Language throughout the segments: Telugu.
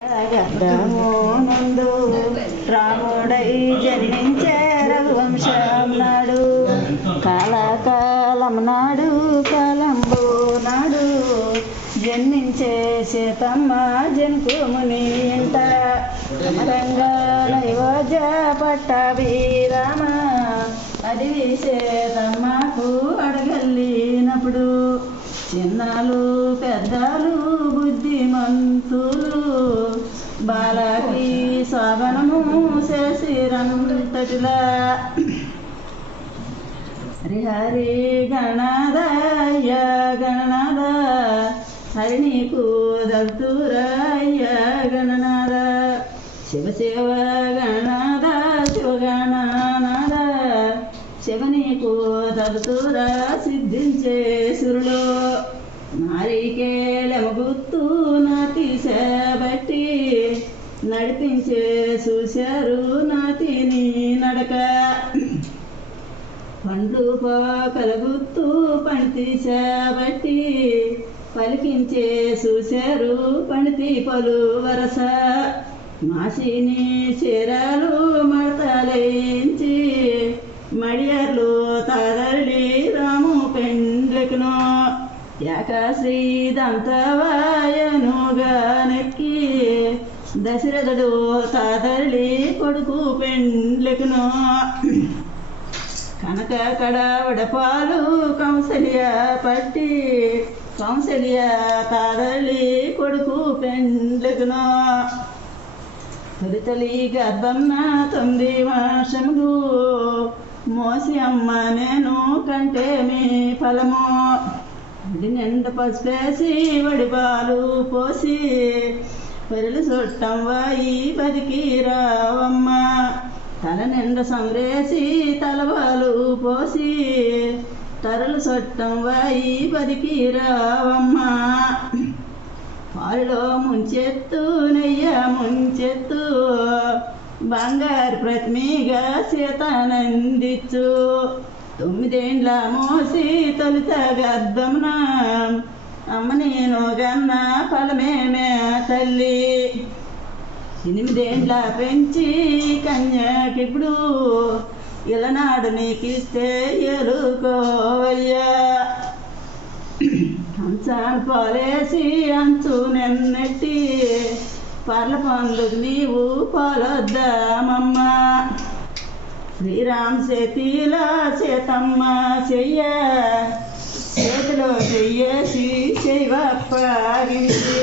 నందు రాముడై జన్మించే రఘువంశం నాడు కాలకాలం నాడు కాలంబు నాడు జన్మించే సీతమ్మ జనకుముని ఇంట అమరంగాలయోధ్య పట్టాభిరామ అడివి సీతమ్మకు అడగలినప్పుడు చిన్నాలు పెద్దలు బుద్ధిమంతులు బాలకి శోభనము శశిరంతటిలా హరిహరి గణనాథయ్య గణనాథ హరి నీకు దత్తురయ్య గణనాథ శివ శివ గణనాథ శివగణనాథ శివ నీకు దత్తురా సిద్ధించే సురులు నారికేళము గుత్తు నాతిశబట్టి నడిపించే చూశారు నాతిని నడక పండ్లు పోకల గుత్తు పండితీశబట్టి పలికించే చూశారు పండితి పలు వరస మాసిని చీరలు మడతలేంచి మడియర్లు తాదరడి రాము పెండ్లకును ఏకాశ్రీ దంతవాయనుగా నెక్కి దశరథుడు తాదరడి కొడుకు పెండ్లకును కనక కడవడ పాలు కౌసల్య పట్టి కౌసల్య తాదరడి కొడుకు పెండ్లకును తొలితలి గర్భంన 9 వర్షములు మోసి అమ్మ నేను కంటే మీ ఫలము అది నిండ పసుపేసి వడిపాలు పోసి పెరలు చుట్టం వాయి బతికి రావమ్మ తల నిండ సంరేసి తలవాలు పోసి తరలు చుట్టం వాయి బతికి రావమ్మ పాలలో ముంచెత్తు నెయ్య ముంచెత్తు బంగారు ప్రతిమగా సీతానందించు 9 ఏండ్ల మోసి తొలిత గర్భమున అమ్మ నేను గన్న ఫలమేమే తల్లి 8 ఏండ్ల పెంచి కన్యాకిప్పుడు ఇలనాడు నీకిస్తే ఎలుకోవయ్యా అంచాను పాలేసి అంచు నెన్నెట్టి పర్ల పండ్లకు నీవు పాలొద్దామమ్మ శ్రీరామ్ చేతిలో సీతమ్మ చెయ్య చేతిలో చెయ్యేసి చెయ్యప్పగించి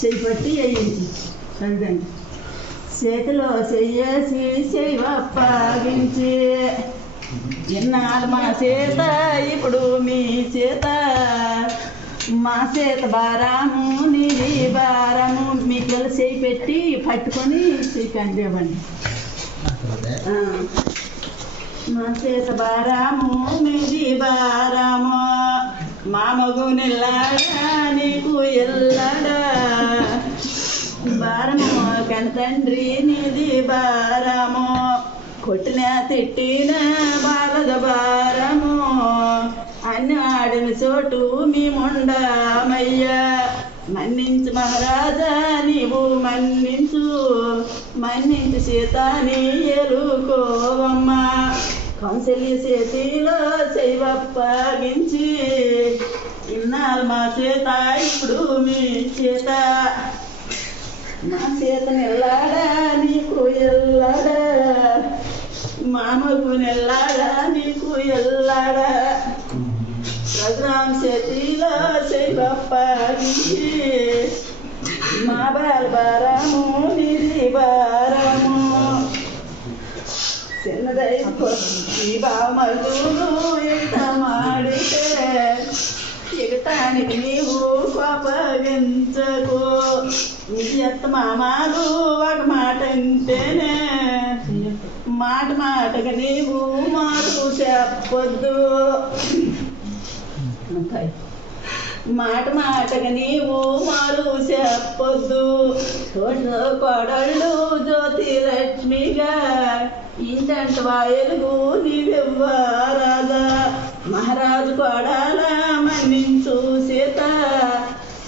చెయ్యి పట్టి వేయించి కదండి చేతిలో చెయ్యేసి చెయ్యప్పగించి ఎన్నాళ్ళు మా సీత ఇప్పుడు మీ సీత మా సీత బారాము నీది బారాము మీ పిల్లలు చేయి పెట్టి పట్టుకొని శ్రీకాంత్ ఇవ్వండి మా సీత బారాము మీది బారాము మా మగు నిల్లాడా నీకు ఎల్లాడా బారము కన తండ్రి నీది బారాము కొట్టిన తిట్టిన బాలద బారము అన్ని ఆడిన చోటు మీ ముండమయ్యా మన్నించు మహారాజా నీవు మన్నించు మన్నించు సీతాని ఎలుకోవమ్మ కౌసల్య చేతిలో చెయ్యప్పగించి ఇన్నాళ్ళు మా సీత ఇప్పుడు మీ సీత మా సీత నిల్లాడా నీకు ఎల్లాడా మామకు నెల్లాడా నీకు ఎల్లాడా రఘురామ్ చేతిలో చెయ్యప్పగించి మా బాల బారాము నిధి బారాము చిన్నదై ఈ బామరులు ఎంత మాడితే ఎగటానికి నీవు కోపగించకు నీ ఎత్త మామాలు ఒక మాట అంటేనే మాట మాటగా నీవు మాకు చెప్పొద్దు మాట మాటగా నీవు మారు చెప్పొద్దు కొడళ్ళు జ్యోతిలక్ష్మిగా ఇంటంట వాయలుగు నీవివ్వరాదా మహారాజు కొడాల మన్నించు సీత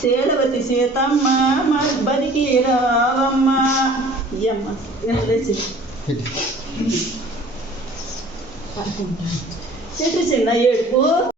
శీలవతి సీతమ్మ మరి బతికి రావమ్మ ఇయ్యమ్మ లేచి చెట్టు చిన్న ఏడుపు